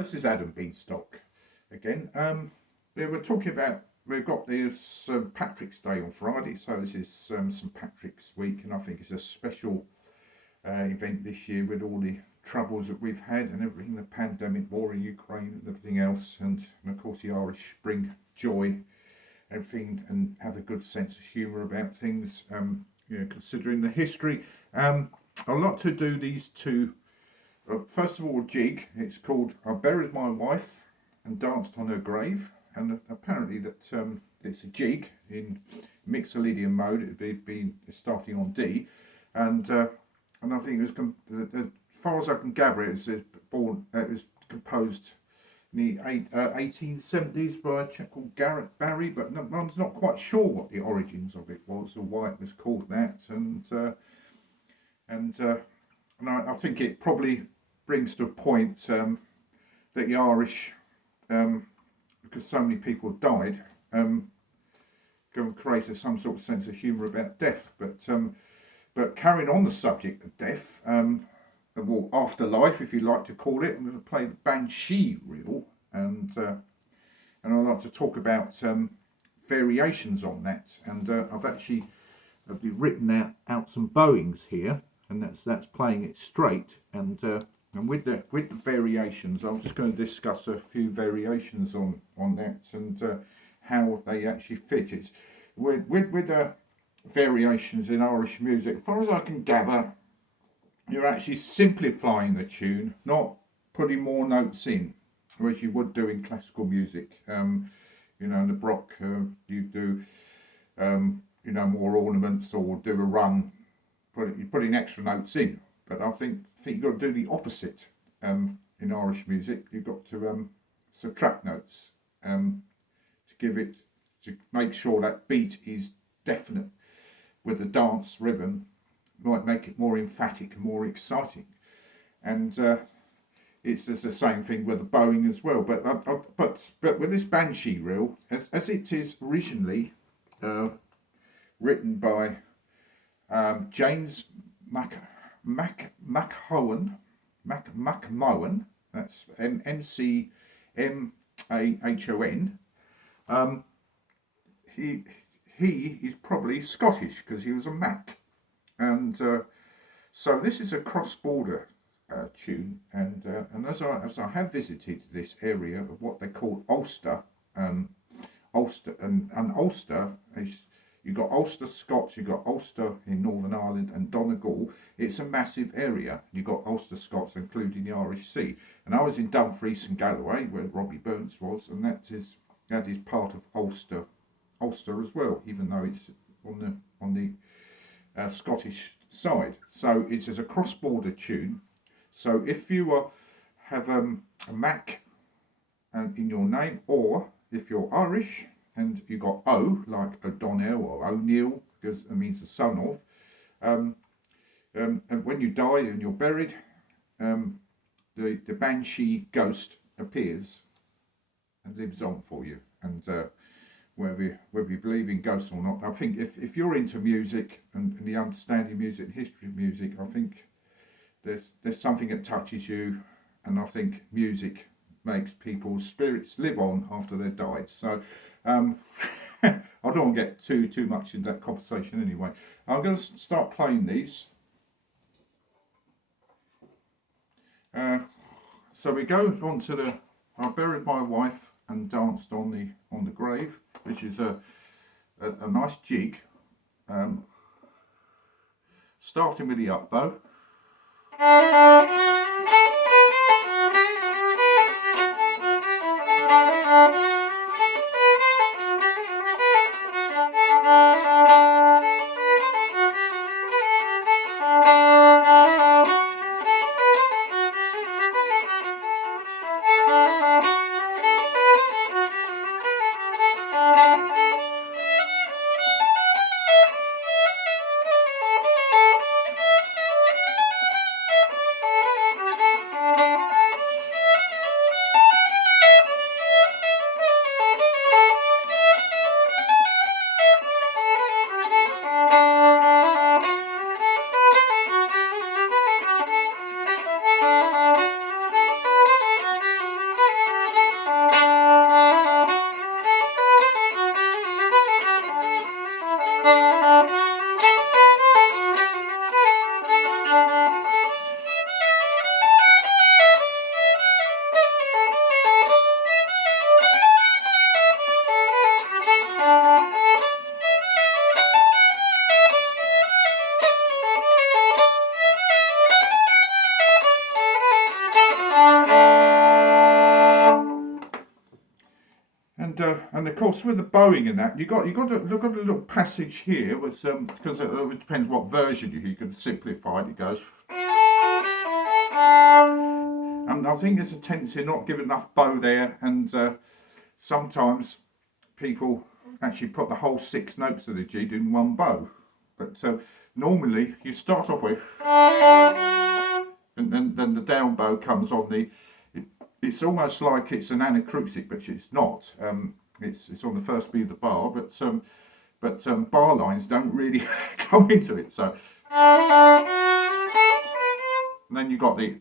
This is Adam Beanstock again. We're talking about, we've got this Patrick's Day on Friday, so this is St Patrick's week, and I think it's a special event this year with all the troubles that we've had and everything, the pandemic, war in Ukraine and everything else, and of course the Irish bring joy, everything, and have a good sense of humour about things, considering the history. I like to do these two. First of all, a jig. It's called "I Buried My Wife and Danced on Her Grave," and apparently that it's a jig in Mixolydian mode. It'd be starting on D, and I think it was, as far as I can gather, it was composed in the 1870s by a chap called Garrett Barry, but one's not quite sure what the origins of it was or why it was called that, and I think it probably brings to a point that the Irish, because so many people died, create some sort of sense of humour about death. But carrying on the subject of death, well, afterlife, if you like to call it, I'm going to play the Banshee reel, and I'd like to talk about variations on that. And I've written out some bowings here, and that's playing it straight, and with the variations, I'm just going to discuss a few variations on that, and how they actually fit it. With variations in Irish music, as far as I can gather, you're actually simplifying the tune, not putting more notes in, as you would do in classical music. In the Baroque, you do more ornaments, or do a run. You put in extra notes in, but I think you've got to do the opposite in Irish music. You've got to subtract notes to make sure that beat is definite with the dance rhythm. Might make it more emphatic and more exciting, and it's the same thing with the bowing as well. But with this Banshee reel, as it is originally written by James McMahon, that's McMahon. He is probably Scottish because he was a Mac, and so this is a cross-border tune. And as I have visited this area of what they call Ulster, Ulster is. You've got Ulster Scots, you've got Ulster in Northern Ireland and Donegal. It's a massive area. You've got Ulster Scots, including the Irish Sea. And I was in Dumfries and Galloway, where Robbie Burns was, and that is part of Ulster as well, even though it's on the Scottish side. So it's as a cross-border tune. So if you have a Mac in your name, or if you're Irish, and you got O, like O'Donnell or O'Neill, because it means the son of. And when you die and you're buried, the Banshee ghost appears and lives on for you. And whether you believe in ghosts or not, I think if you're into music and the understanding music and history of music, I think there's something that touches you, and I think music makes people's spirits live on after they've died. So I don't want to get too much into that conversation anyway. I'm going to start playing these. So we go on to the "I Buried My Wife and Danced on the Grave," which is a nice jig, starting with the up bow. And of course, with the bowing and that, you got a little passage here, was because it depends what version you can simplify it. It goes, and I think there's a tendency not give enough bow there, and sometimes people actually put the whole 6 notes of the jig in one bow. But normally you start off with, and then the down bow comes on the. It's almost like it's an anacrusic, but it's not. It's on the first beat of the bar, but bar lines don't really go into it. So, and then you got the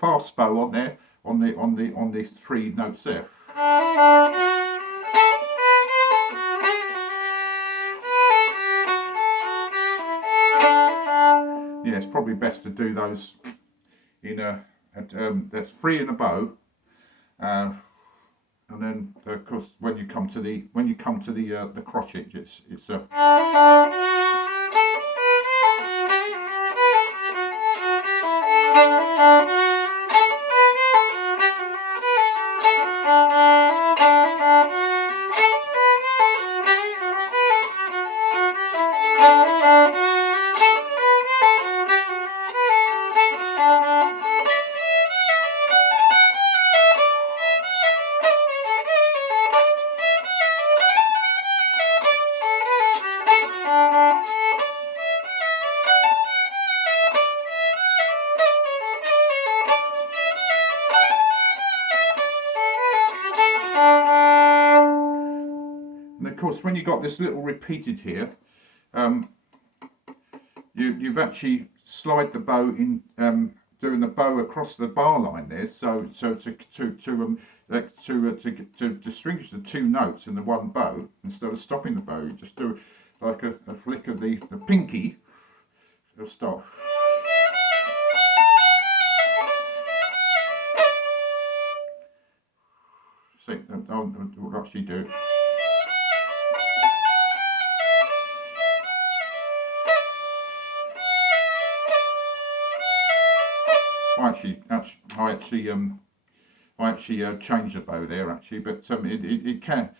fast bow on there on the 3 notes there. Yeah, it's probably best to do those in there's 3 in a bow, and then of course when you come to the crotchet, it's and of course when you got this little repeated here, you've actually slide the bow in, doing the bow across the bar line there, so to distinguish the 2 notes in the one bow, instead of stopping the bow, you just do like a flick of the pinky. It'll stop. See, I'll actually do it. I actually changed the bow there actually, but it can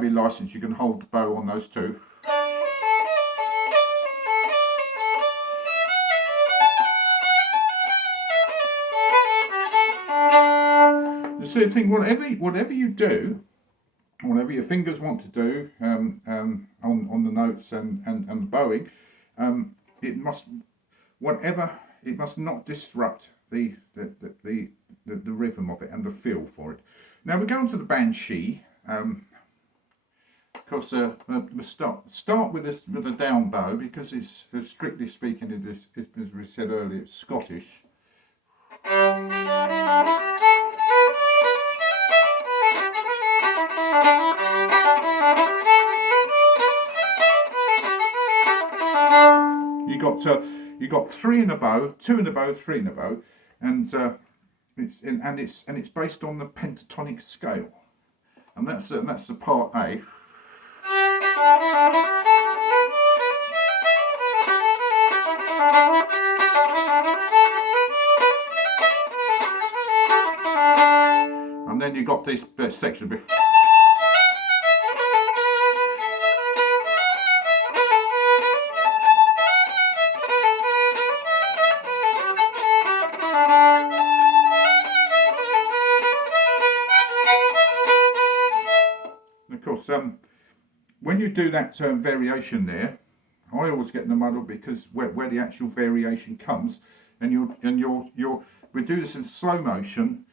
be licensed. You can hold the bow on those 2. You see, I think whatever you do, whatever your fingers want to do on the notes and the bowing, it must not disrupt the rhythm of it and the feel for it. Now we're going to the banshee. Of course, we start with a down bow, because it's, strictly speaking, as we said earlier, it's Scottish. You got 3 in a bow, 2 in a bow, 3 in a bow, and it's based on the pentatonic scale, and that's the part A. And then you got this section bit. When you do that variation there, I always get in the muddle, because where the actual variation comes, and we do this in slow motion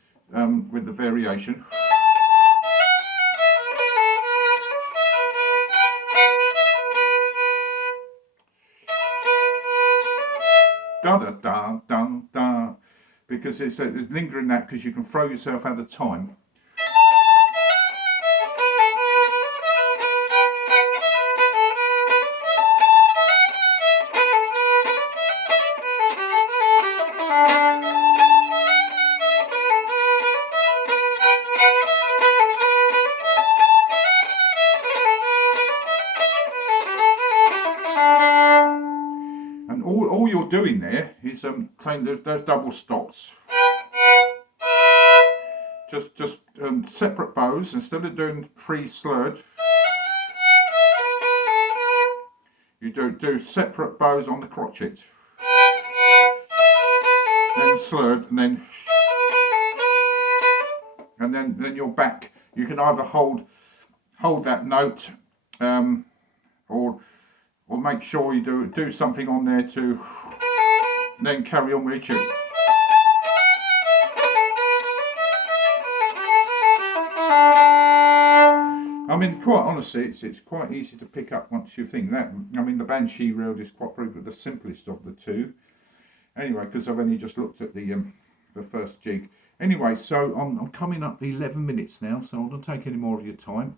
with the variation. Da da da da da, because it's lingering that, because you can throw yourself out of time. All you're doing there is playing those double stops. just separate bows. Instead of doing free slurred, you do separate bows on the crotchet, then slurred, and then your back. You can either hold that note, or make sure you do something on there to then carry on with your tune. I mean, quite honestly, it's quite easy to pick up once you think that. I mean, the Banshee reel is probably the simplest of the two. Anyway, because I've only just looked at the first jig. Anyway, so I'm coming up 11 minutes now, so I don't take any more of your time.